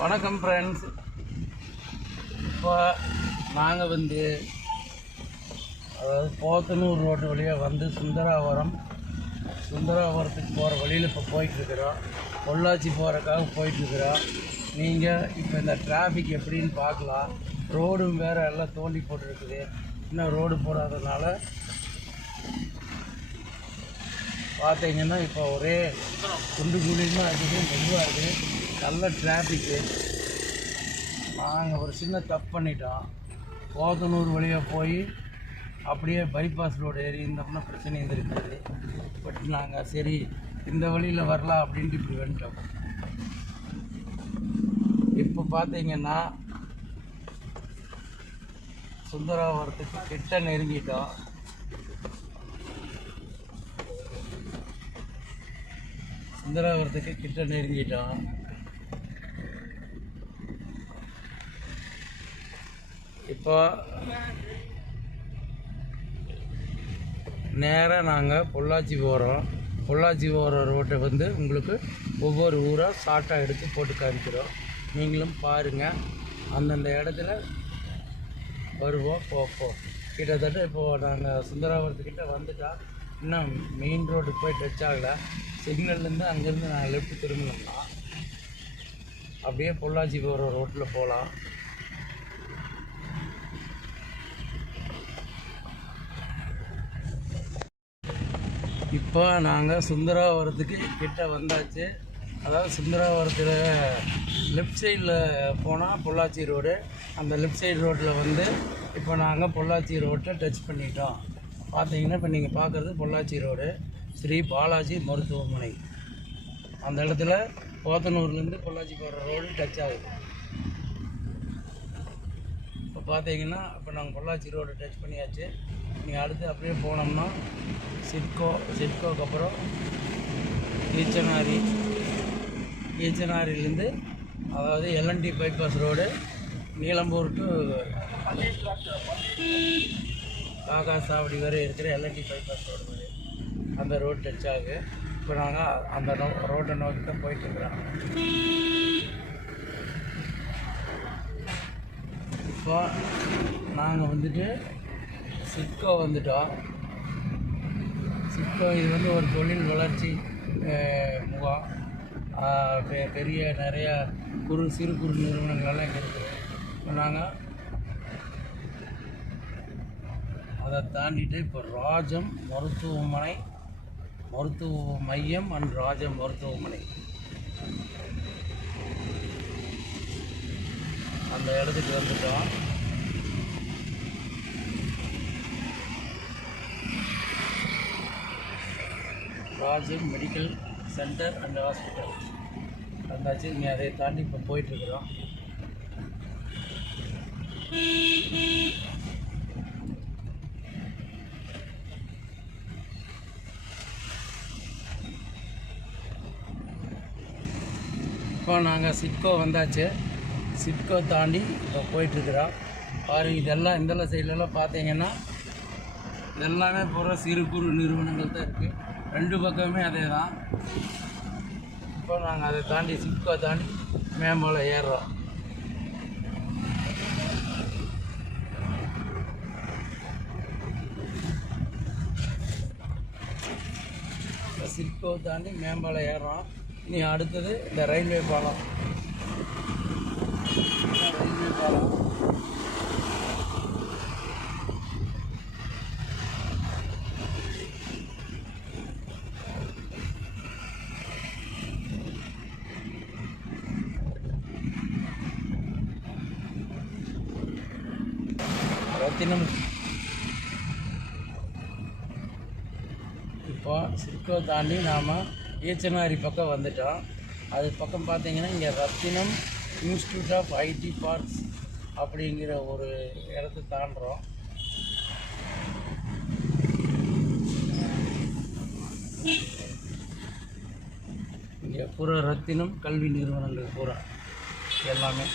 வணக்கம் ஃப்ரெண்ட்ஸ். இப்போ நாங்கள் அதாவது போத்தனூர் ரோடு வழியாக சுந்தராவரத்துக்கு போகிற வழியில் இப்போ போயிட்டுருக்குறோம். பொள்ளாச்சி போகிறதுக்காக போயிட்டுருக்குறோம். நீங்கள் இப்போ இந்த டிராஃபிக் எப்படின்னு பார்க்கலாம். ரோடும் வேறு எல்லாம் தோண்டி போட்டுருக்குது. இன்னும் ரோடு போடாததுனால பார்த்தீங்கன்னா இப்போ ஒரே குண்டு குழியுமாக இருக்குது, மெதுவாக இருக்குது, நல்ல டிராஃபிக்கு. நாங்கள் ஒரு சின்ன தப்பு பண்ணிட்டோம். போத்தனூர் வழியாக போய் அப்படியே பைபாஸ் ரோடு ஏறி இருந்தோம்னா பிரச்சனை இருந்திருக்காது. பட் நாங்கள் சரி இந்த வழியில் வரலாம் அப்படின்ட்டு இப்படி வந்துட்டோம். இப்போ பார்த்தீங்கன்னா சுந்தராவரத்துக்கு கிட்ட நெருங்கிட்டோம். இப்போ நேராக நாங்கள் பொள்ளாச்சி போகிறோம். பொள்ளாச்சி போகிற ரோட்டை உங்களுக்கு ஒவ்வொரு ஊராக ஷார்ட்டாக எடுத்து போட்டு காமிக்கிறோம். நீங்களும் பாருங்கள். அந்தந்த இடத்துல வருவோம் போப்போம். கிட்டத்தட்ட இப்போது நாங்கள் சுந்தராவரத்துக்கிட்ட வந்துட்டால் இன்னும் மெயின் ரோடுக்கு போய் டச் ஆகலை. சிக்னல்லேருந்து அங்கேருந்து நாங்கள் லெஃப்ட் திரும்பினோம்னா அப்படியே பொள்ளாச்சி போகிற ரோட்டில் போகலாம். இப்போ நாங்கள் சுந்தராவரத்துக்கு கிட்ட வந்தாச்சு. அதாவது சுந்தராவரத்தில் லெஃப்ட் சைடில் போனால் பொள்ளாச்சி ரோடு, அந்த லெஃப்ட் சைடு ரோட்டில் இப்போ நாங்கள் பொள்ளாச்சி ரோட்டை டச் பண்ணிட்டோம். பார்த்தீங்கன்னா இப்போ நீங்கள் பார்க்குறது பொள்ளாச்சி ரோடு, ஸ்ரீ பாலாஜி மருத்துவமனை. அந்த இடத்துல போத்தனூர்லேருந்து பொள்ளாச்சி போகிற ரோடு டச் ஆகுது. இப்போ பார்த்தீங்கன்னா இப்போ நாங்கள் பொள்ளாச்சி ரோடு டச் பண்ணியாச்சு. நீங்கள் அடுத்து அப்படியே போனோம்னா சிட்கோக்கு அப்புறம் ஈச்சனாரிலேருந்து அதாவது L and T bypass road Neelambur to Kakka Chavadi வரை இருக்கிற எல்என்டி பைபாஸ் ரோடு வரை அந்த ரோடு டச் ஆகுது. இப்போ நாங்கள் அந்த ரோட்டை நோக்கி தான் போயிட்டுருக்குறோம். இப்போ நாங்கள் சிட்கோ வந்துட்டோம். சிட்கோ இது ஒரு தொழில் வளர்ச்சி முகாம். பெரிய நிறையா சிறு குறு நிறுவனங்கள்லாம் இங்கே இருக்குது. இப்போ நாங்கள் அதை தாண்டிட்டு இப்போ ராஜம் மருத்துவ மையம் அண்ட் ராஜம் மருத்துவமனை அந்த இடத்துக்கு வந்துட்டோம். Rajam medical centre and hospital வந்தாச்சு. இங்கே அதை தாண்டி இப்போ போயிட்டுருக்குறோம். இப்போ நாங்கள் சிட்கோ வந்தாச்சு. சிட்கோ தாண்டி இப்போ போயிட்டுருக்குறோம். பாருங்கள், இதெல்லாம் இந்த சைட்லலாம் பார்த்தீங்கன்னா எல்லாமே பூரா சிறு குறு நிறுவனங்கள் தான் இருக்குது. ரெண்டு பக்கமே அதே தான். இப்போ நாங்கள் அதை தாண்டி சிட்கோ தாண்டி மேம்பாலம் ஏறுறோம். சிட்கோ தாண்டி மேம்பாலம் ஏறுறோம். இனி அடுத்தது இந்த ரயில்வே பாலம். ரத்தினம். இப்போ சிட்கோ தாண்டி நாம் ஈச்சனாரி பக்கம் வந்துட்டோம். அது பக்கம் பார்த்தீங்கன்னா இங்கே ரத்தினம் இன்ஸ்டியூட் ஆஃப் ஐடி பார்க்ஸ் அப்படிங்கிற ஒரு இடத்த தாண்டுறோம். இங்கே பூரா ரத்தினம் கல்வி நிறுவனங்கள் பூரா எல்லாமே.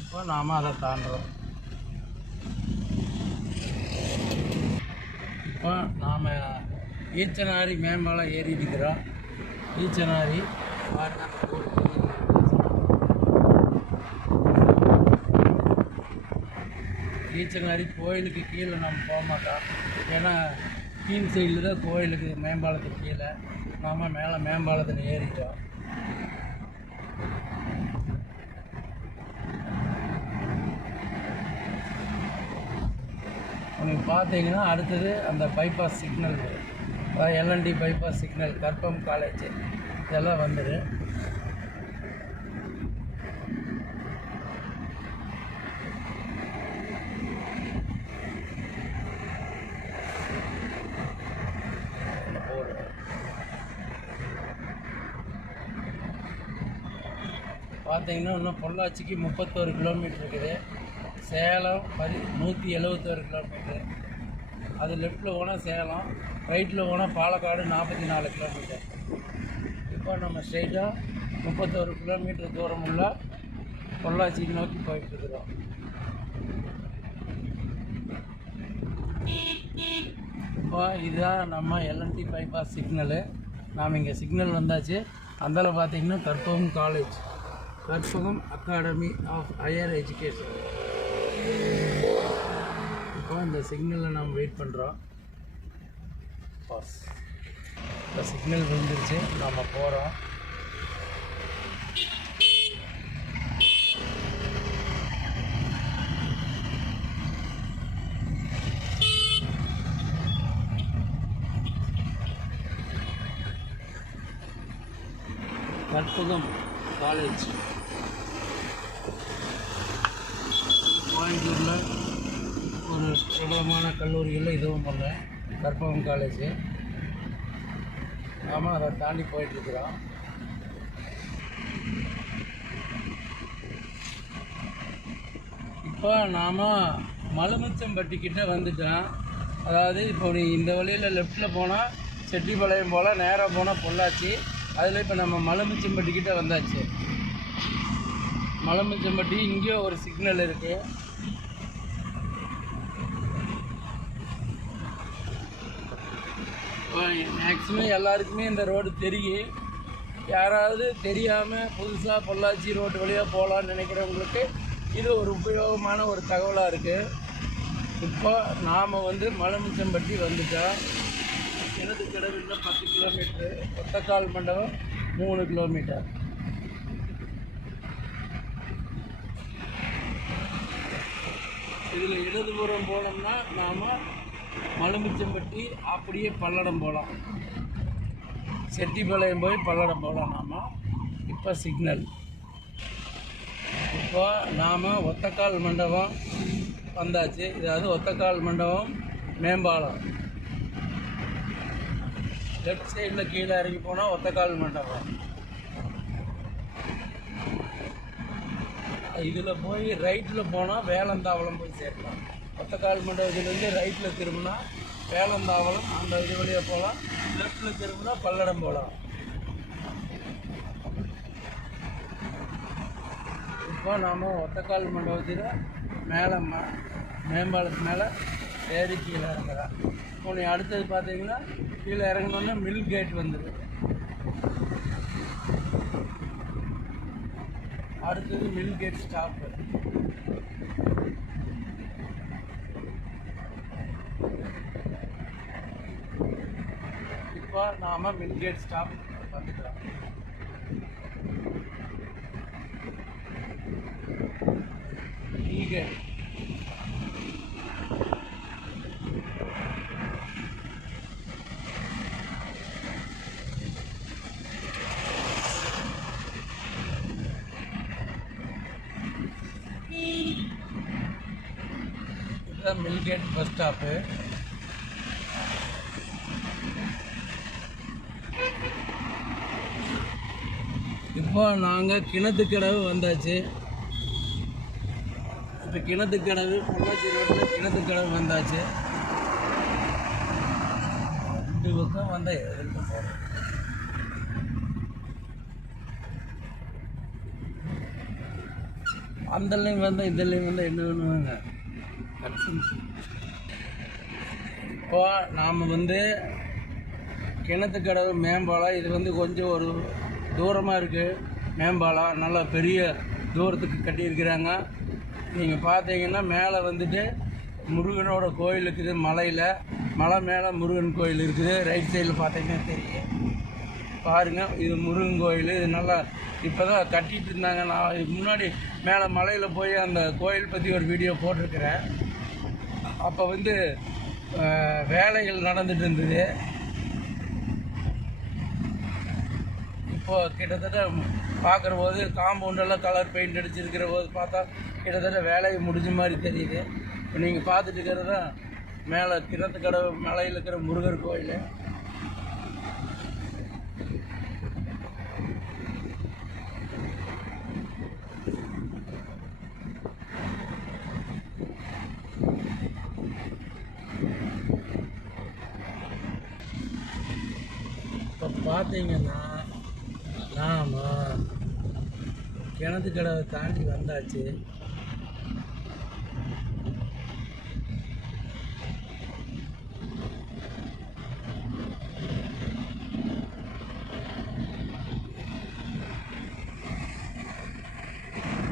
இப்போ நாம் அதை தாண்டுறோம். இப்போ நாம் ஈச்சனாரி மேம்பாலம் ஏறி இருக்கிறோம். ஈச்சனாரி பாருங்கள். வெளிச்சங்காரி கோயிலுக்கு கீழே நம்ம போக மாட்டோம். ஏன்னா கீழ் சைடில் தான் கோயிலுக்கு மேம்பாலத்துக்கு கீழே. நாம் மேலே மேம்பாலத்தில் ஏறிட்டோம். உங்களுக்கு பார்த்தீங்கன்னா அடுத்தது அந்த bypass signal, L and T bypass signal, Karpagam college இதெல்லாம் வந்துடு. பார்த்தீங்கன்னா இன்னும் பொள்ளாச்சிக்கு 31 கிலோமீட்டர் இருக்குது. சேலம் 171 கிலோமீட்டர். அது லெஃப்ட்டில் போனால் சேலம், ரைட்டில் போனால் பாலக்காடு 44 கிலோமீட்டர். இப்போ நம்ம ஸ்ட்ரெயிட்டாக 31 கிலோமீட்டர் தூரம் உள்ள பொள்ளாச்சி நோக்கி போயிட்டுருக்குறோம். இப்போ இதுதான் நம்ம எல்என்டி பைபாஸ் சிக்னலு. நாம் இங்கே சிக்னல் வந்தாச்சு. அதில் பார்த்தீங்கன்னா Karpagam college, Karpagam academy of higher education. இப்போ இந்த சிக்னலில் நாம் வெயிட் பண்ணுறோம். பாஸ் இப்போ சிக்னல் விழுந்துருச்சு, நாம் போகிறோம். கற்பகம் காலேஜ் கோயம்புத்தூரில் ஒரு பிரபலமான கல்லூரிகளில் இதுவும் பண்ணேன். கற்பகம் காலேஜ் நாம் அதை தாண்டி போயிட்டுருக்குறோம். இப்போ நாம் மலுமிச்சம்பட்டிக்கிட்ட வந்துட்டோம். அதாவது இப்போ இந்த வழியில் லெஃப்ட்டில் போனால் செட்டிப்பாளையம் போல், நேராக போனால் பொள்ளாச்சி. அதில் இப்போ நம்ம மலுமிச்சம்பட்டிக்கிட்ட வந்தாச்சு. மலுமிச்சம்பட்டி இங்கே ஒரு சிக்னல் இருக்குது. மேக்ஸிமம் எல்லாருக்குமே இந்த ரோடு தெரியும். யாராவது தெரியாமல் புதுசாக பொள்ளாச்சி ரோடு வழியாக போகலான்னு நினைக்கிறவங்களுக்கு இது ஒரு உபயோகமான ஒரு தகவலாக இருக்குது. இப்போ நாம் மலுமிச்சம்பட்டி வந்துட்டோம். கிணத்து கடவுல 10 கிலோமீட்டரு, ஒத்தக்கால் மண்டபம் 3 கிலோமீட்டர். இதில் இடதுபுறம் போனோம்னா நாம் மலுமிச்சம்பட்டி அப்படியே பல்லடம் போகலாம். செட்டிப்பாளையம் போய் பல்லடம் போகலாம் நாம். இப்போ சிக்னல். இப்போ நாம் ஒத்தக்கால் மண்டபம் வந்தாச்சு. இதாவது ஒத்தக்கால் மண்டபம் மேம்பாலம். லெஃப்ட் சைடில் கீழே இறங்கி போனால் ஒத்தக்கால் மண்டபம். இதில் போய் ரைட்டில் போனால் வேலந்தாவளம் போய் சேர்க்கலாம். ஒத்தக்கால் மண்டபத்துலேருந்து ரைட்டில் திரும்பினா வேலந்தாவளம், அந்த இது வழியாக போகலாம். லெஃப்டில் திரும்பினா பல்லடம் போகலாம். இப்போ நாம் ஒத்தக்கால் மண்டபத்தில் மேலே மேம்பாலத்து மேலே ஏறி கீழே இறங்குறோம். இப்போ அடுத்தது பார்த்தீங்கன்னா கீழே இறங்கினோன்னா மில் கேட் வந்துடுது. அடுத்தது மில் கேட் ஸ்டாப்பு. இப்போ நாம் மில் கேட் ஸ்டாப் வந்துக்கிறோம். T gate. இதுதான் மில் கேட் பஸ் ஸ்டாப்பு. இப்போ நாங்கள் கிணத்துக்கடவு வந்தாச்சு. இப்போ கிணத்துக்கடவு பொள்ளாச்சி ரோட்டில் கிணத்துக்கடவு வந்தாச்சு. 2 பக்கம் வந்தால் எதுக்கு போகிறோம். அந்தலையும் வந்தால் இதெல்லாம் வந்தால் என்ன பண்ணுவாங்க. இப்போ நாம் கிணத்துக்கடவு மேம்பாலம். இது கொஞ்சம் ஒரு தூரமாக இருக்குது. மேம்பாலம் நல்லா பெரிய தூரத்துக்கு கட்டியிருக்கிறாங்க. நீங்கள் பார்த்தீங்கன்னா மேலே முருகனோட கோயில் இருக்குது. மலை மேலே முருகன் கோயில் இருக்குது. ரைட் சைடில் பார்த்தீங்கன்னா தெரியும் பாருங்கள். இது முருகன் கோயில். இது நல்லா இப்போ தான் கட்டிகிட்டு இருந்தாங்க. நான் முன்னாடி மேலே மலையில் போய் அந்த கோயில் பற்றி ஒரு வீடியோ போட்டிருக்கிறேன். அப்போ வந்து வேலைகள் நடந்துட்டு இருந்தது. இப்போது கிட்டத்தட்ட பார்க்குற போது காம்பவுண்டெல்லாம் கலர் பெயிண்ட் அடிச்சிருக்கிற போது பார்த்தா கிட்டத்தட்ட வேலையை முடிஞ்ச மாதிரி தெரியுது. இப்போ நீங்கள் பார்த்துட்டு இருக்கிறது தான் மேலே கிணத்துக்கடை மலையில் இருக்கிற முருகர் கோயில். இப்போ பார்த்தீங்கன்னா நாம் கிணத்துக்கடவை தாண்டி வந்தாச்சு.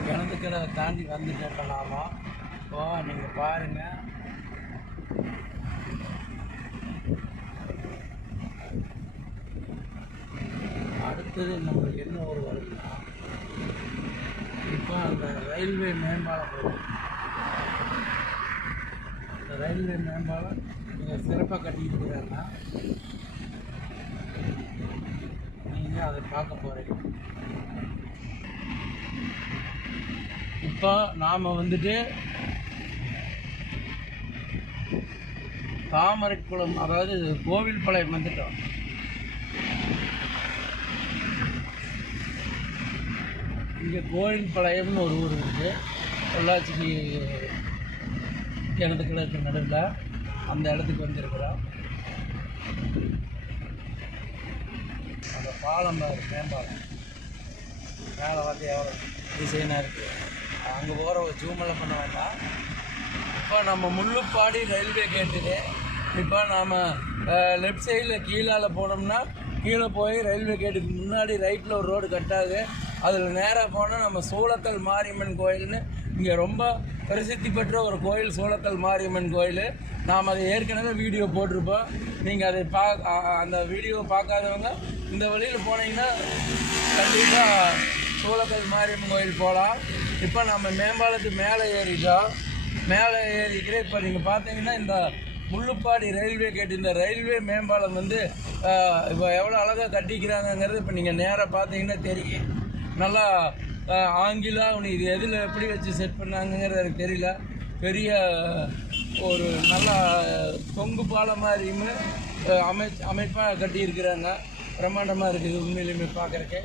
கிணத்துக்கடவை தாண்டி வந்துட்டோம்னாமா இப்போ நீங்கள் பாருங்கள். அடுத்தது நம்மளுக்கு என்ன ஒரு வருதுன்னா இப்போ அந்த ரயில்வே மேம்பாலம் போகும். அந்த ரயில்வே மேம்பாலம் நீங்கள் சிறப்பாக கட்டிக்கிட்டு நீங்கள் அதை பார்க்க போகிறீங்க. இப்போ நாம் வந்துட்டு தாமரைக்குளம், அதாவது கோவில்பாளையம் வந்துட்டோம். இங்கே கோவில்பாளையம்னு ஒரு ஊர் இருக்குது. பொள்ளாச்சிக்கு கிணத்துக்கு நடுவில் அந்த இடத்துக்கு வந்திருக்கிறோம். அந்த பாலம் மேம்பாலம் மேலே வந்து எவ்வளோ டிசைனாக இருக்குது. அங்கே போகிற ஒரு ஜூமெல்லாம் பண்ண வேண்டாம். இப்போ நம்ம முள்ளுப்பாடி ரயில்வே கேட்டுது. இப்போ நாம் லெஃப்ட் சைடில் கீழால் போனோம்னா கீழே போய் ரயில்வே கேட்டுக்கு முன்னாடி ரைட்டில் ஒரு ரோடு கட்டாது. அதில் நேராக போனால் நம்ம சூளத்தல் மாரியம்மன் கோயில்னு இங்கே ரொம்ப பிரசித்தி பெற்ற ஒரு கோயில் சூளத்தல் மாரியம்மன் கோயில். நாம் அதை ஏற்கனவே வீடியோ போட்டிருப்போம். நீங்கள் அதை அந்த வீடியோ பார்க்காதவங்க இந்த வழியில் போனீங்கன்னா கண்டிப்பாக சூளத்தல் மாரியம்மன் கோயில் போகலாம். இப்போ நம்ம மேம்பாலத்துக்கு மேலே ஏறிட்டோம். மேலே ஏறிக்கிற இப்போ நீங்கள் பார்த்தீங்கன்னா இந்த முள்ளுப்பாடி ரயில்வே கேட்டு இந்த ரயில்வே மேம்பாலம் வந்து இப்போ எவ்வளோ அழகாக கட்டிக்கிறாங்கங்கிறது இப்போ நீங்கள் நேராக பார்த்தீங்கன்னா தெரியும். நல்லா ஆங்கிலம் இது எதில் எப்படி வச்சு செட் பண்ணாங்கங்கிறது எனக்கு தெரியல. பெரிய ஒரு நல்லா தொங்கு பாலம் மாதிரியுமே அமைப்பாக கட்டியிருக்கிறாங்க. பிரம்மாண்டமாக இருக்குது உண்மையிலுமே பார்க்குறக்கே.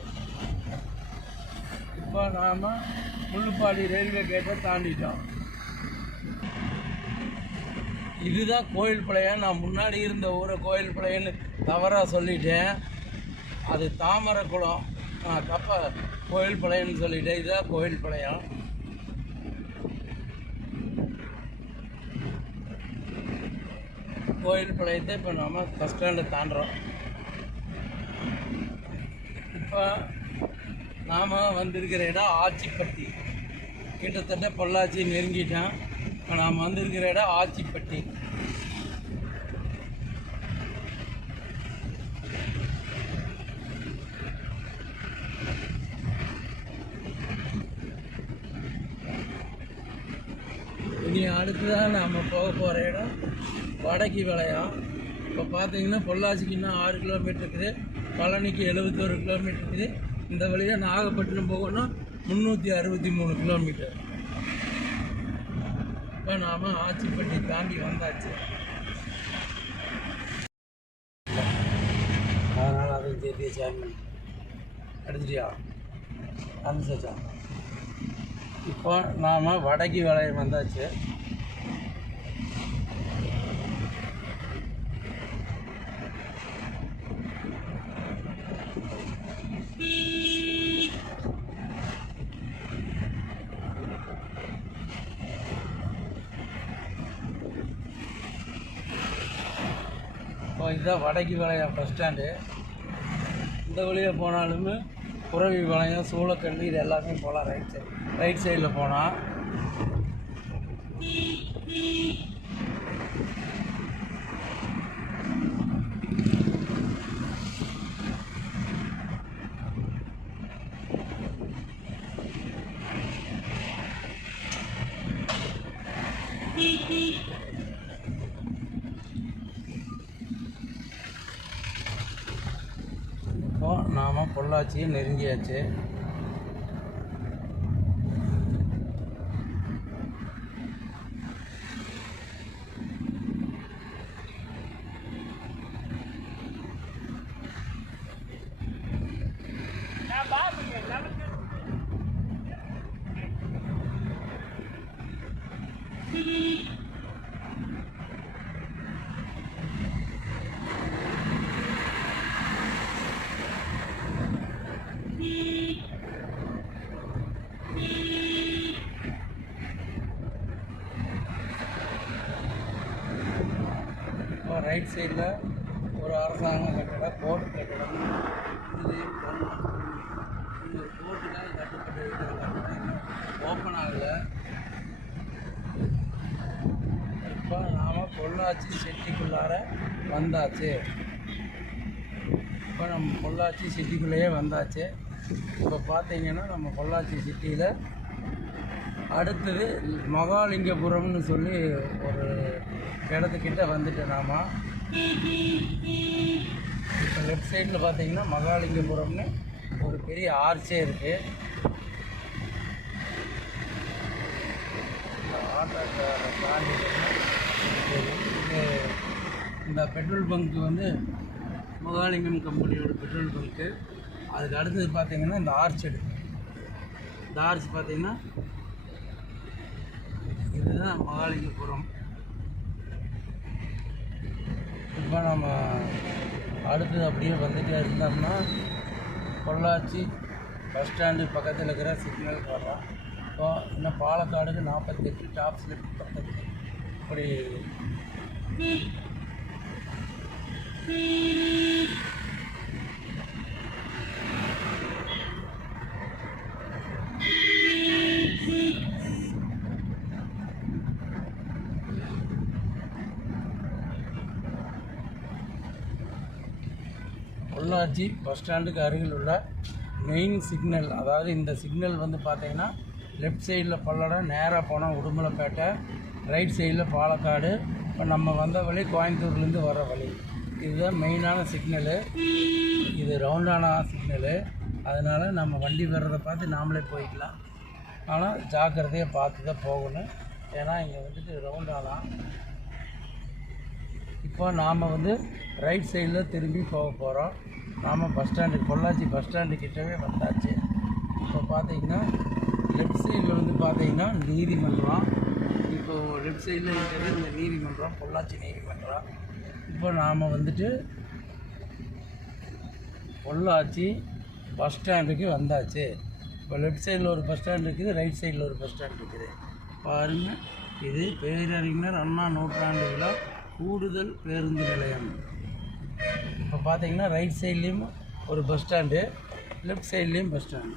இப்போ நாம் முள்ளுப்பாடி ரயில்வே கேட்டை தாண்டிட்டோம். இதுதான் கோயில்பாளையம். நான் முன்னாடி இருந்த ஊரை கோயில்பாளையம்னு தவறாக சொல்லிட்டேன். அது தாமரைக்குளம். தப்பாக கோயில்பாளையம்னு சொல்லிட்டேன். இதுதான் கோயில்பாளையம். கோயில்பாளையத்தை இப்போ நாம் பஸ் ஸ்டாண்டை தாண்டுறோம். இப்போ நாம் வந்திருக்கிற இடம் ஆச்சிப்பட்டி. கிட்டத்தட்ட பொள்ளாச்சி நெருங்கிட்டேன். நாம் வந்திருக்கிற இடம் ஆச்சிப்பட்டி. இனி அடுத்ததான் நாம் போக போகிற இடம் வடக்கி வளையம். இப்போ பார்த்தீங்கன்னா பொள்ளாச்சிக்கு இன்னும் 6 கிலோமீட்டர் இருக்குது. பழனிக்கு 71 கிலோமீட்டர் இருக்குது. இந்த வழியாக நாகப்பட்டினம் போகணும் 363 கிலோமீட்டர். இப்போ நாம் ஆச்சிப்பட்டி தாண்டி வந்தாச்சு. அதனால் அதை சேர்த்து சேர்மன் எடுத்துட்டியா அனுசரிச்சா. இப்போ நாம் வடக்கி வளையம் வந்தாச்சு. இப்போ இதுதான் வடக்கி வளையம் பஸ் ஸ்டாண்டு. இந்த வழியாக போனாலுமே புறவி வளையம், சூளக்கல் இது எல்லாமே போகலாம். ரைட் சைடில் போனால் இப்போ நாம் பொள்ளாச்சியை நெருங்கியாச்சு. ரைட் சைடில் ஒரு அரசாங்க கட்டடம், கோர்ட் கட்டடம். இதுலேயும் இந்த கோர்ட்டில் கட்டப்பட்டு இருக்கிற கட்டடம் ஓப்பன் ஆகலை. இப்போ நாம் பொள்ளாச்சி சிட்டிக்குள்ளார வந்தாச்சு. இப்போ நம்ம பொள்ளாச்சி சிட்டிக்குள்ளேயே வந்தாச்சு. இப்போ பார்த்தீங்கன்னா நம்ம பொள்ளாச்சி சிட்டியில் அடுத்தது மகாலிங்கபுரம்னு சொல்லி ஒரு இடத்துக்கிட்ட வந்துட்டு நாம் இப்போ லெஃப்ட் சைடில் பார்த்தீங்கன்னா மகாலிங்கபுரம்னு ஒரு பெரிய ஆர்ச்சே இருக்குது. ஆட்டோக்கார தாண்டி இந்த பெட்ரோல் பங்க்கு வந்து மகாலிங்கம் கம்பெனியோட பெட்ரோல் பங்க்கு. அதுக்கு அடுத்தது பார்த்தீங்கன்னா இந்த ஆர்ச் எடுக்கும். இந்த ஆர்ச் பார்த்தீங்கன்னா இதுதான் மகாலிங்கபுரம். இப்போ நம்ம அடுத்தது அப்படியே வந்துகிட்டே இருந்தோம்னா பொள்ளாச்சி பஸ் ஸ்டாண்டு பக்கத்தில் இருக்கிற சிக்னல் போடுறோம். இப்போ இன்னும் பாலக்காடுக்கு 48 டாப் ஸ்லிப் பக்கத்து இப்படி பொள்ளாச்சி பஸ் ஸ்டாண்டுக்கு அருகில் உள்ள மெயின் சிக்னல். அதாவது இந்த சிக்னல் வந்து பார்த்தீங்கன்னா லெஃப்ட் சைடில் பல்லடம், நேராக போனால் உடுமலைப்பேட்டை, ரைட் சைடில் பாலக்காடு. இப்போ நம்ம வந்த வழி கோயம்புத்தூர்லேருந்து வர வழி. இதுதான் மெயினான சிக்னலு. இது ரவுண்டான சிக்னலு. அதனால் நம்ம வண்டி வர்றதை பார்த்து நாமளே போய்க்கலாம். ஆனால் ஜாக்கிரதையாக பார்த்து தான் போகணும். ஏன்னா இங்கே வந்துட்டு ரவுண்டானா. இப்போ நாம் வந்து ரைட் சைடில் திரும்பி போக போகிறோம். நாம் பஸ் ஸ்டாண்டுக்கு பொள்ளாச்சி பஸ் ஸ்டாண்டு கிட்டவே வந்தாச்சு. இப்போ பார்த்தீங்கன்னா லெஃப்ட் சைடில் வந்து பார்த்தீங்கன்னா நீதிமன்றம். இப்போது லெஃப்ட் சைடில் இருக்கிறது இந்த நீதிமன்றம், பொள்ளாச்சி நீதிமன்றம். இப்போ நாம் வந்துட்டு பொள்ளாச்சி பஸ் ஸ்டாண்டுக்கு வந்தாச்சு. இப்போ லெஃப்ட் சைடில் ஒரு பஸ் ஸ்டாண்ட் இருக்குது, ரைட் சைடில் ஒரு பஸ் ஸ்டாண்ட் இருக்குது. பாருங்கள், இது பேரறிஞர் அண்ணா நூற்றாண்டு விழா கூடுதல் பேருந்து நிலையம். இப்போ பார்த்தீங்கன்னா ரைட் சைட்லேயும் ஒரு பஸ் ஸ்டாண்டு, லெஃப்ட் சைட்லேயும் பஸ் ஸ்டாண்டு.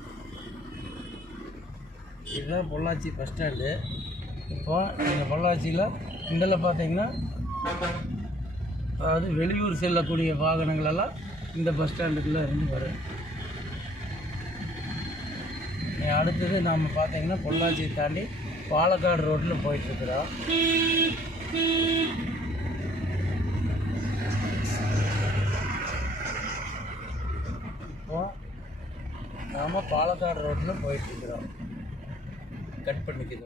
இதுதான் பொள்ளாச்சி பஸ் ஸ்டாண்டு. இப்போ நீங்கள் பொள்ளாச்சியில் இதில் பார்த்தீங்கன்னா அதாவது வெளியூர் செல்லக்கூடிய வாகனங்களெல்லாம் இந்த பஸ் ஸ்டாண்டுக்குள்ளே இருந்து வரும். அடுத்தது நாம் பார்த்தீங்கன்னா பொள்ளாச்சியை தாண்டி பாலக்காடு ரோட்டில் போயிட்டுருக்குறோம். இப்போது நாம் பாலக்காடு ரோட்டில் போயிட்டுருக்குறோம். கட் பண்ணிக்கிறோம்.